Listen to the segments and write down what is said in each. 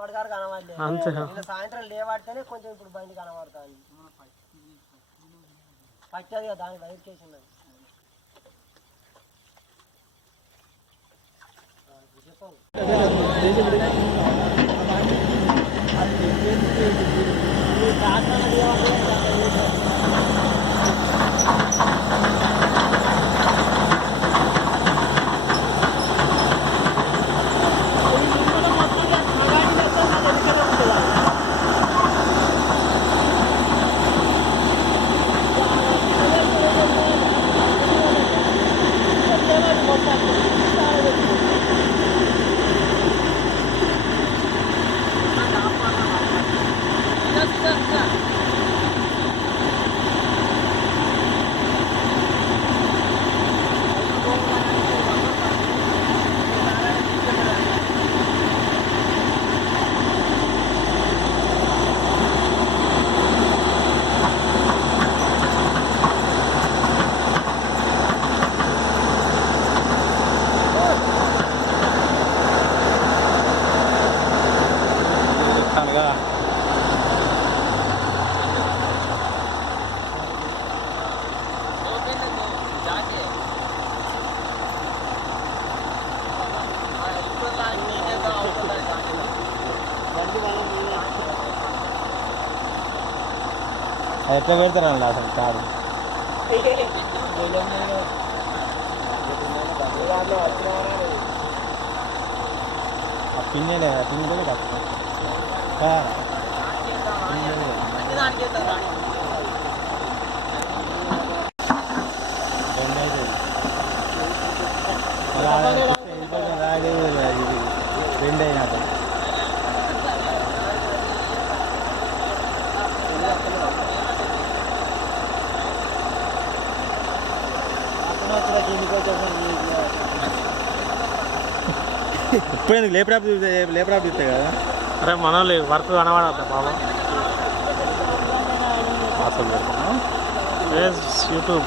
పడగారు కనబడలే అంతే. నిన్న సాయంత్రం లేవాడితేనే కొంచెం ఇప్పుడు బండి కనబడుతుంది. పచ్చది కదా దానికి వైర్ కేసు ఉన్నది. എത്ര പേരുത്തരാണല്ലോ അസൽ കാട് പിന്നെ പിന്നെ കത്തും ரெண்டாயிரம் ரெண்டாயிரம் ఇప్పుడు ఎందుకు చూస్తే లేపడాపు చూస్తే కదా. అరే మనోళ్ళు వర్క్ కనబడద్దా బాబా? అసలు యూట్యూబ్.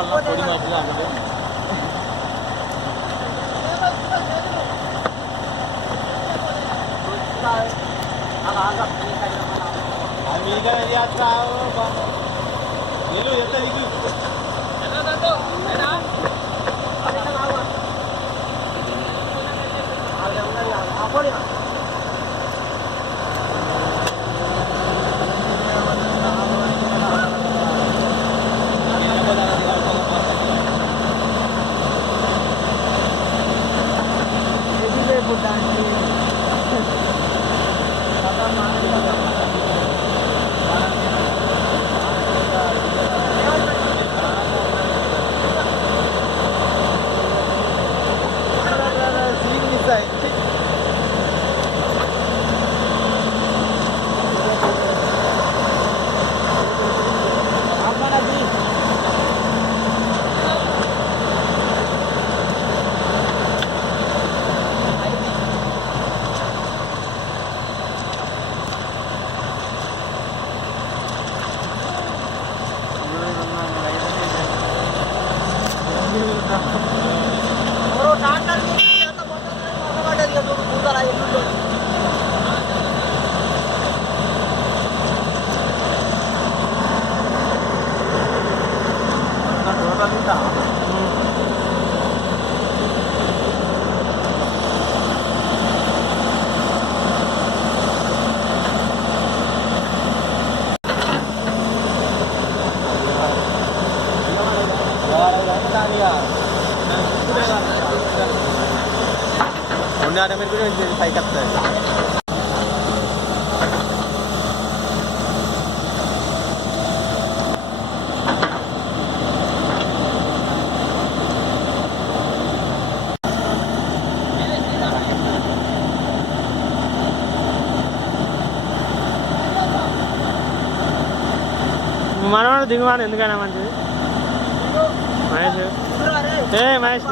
లోపల పొడి మట్టి అంటే అది మీగా చేస్తావు నీళ్ళు ఎంత దిగు ఉండే はい。ఆటోమేటిక్ పైకి వస్తుంది మనవాడు దిగువాడు ఎందుకైనా మంచిది మహేష్ ఏ మహేష్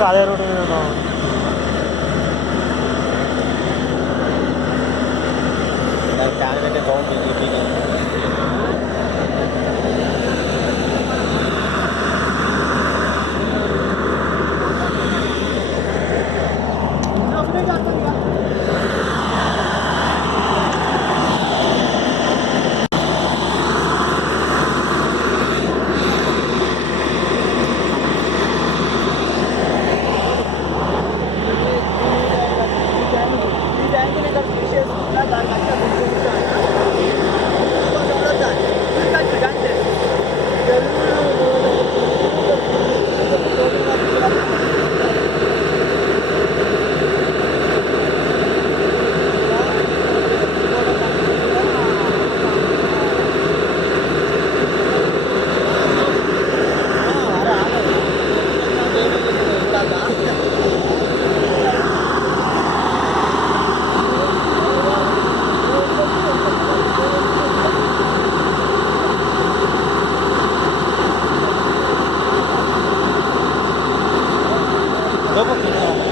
താഴെ റോഡിൽ നിന്നോ ചാനലിന്റെ ഫോൺ 너밖에 있나?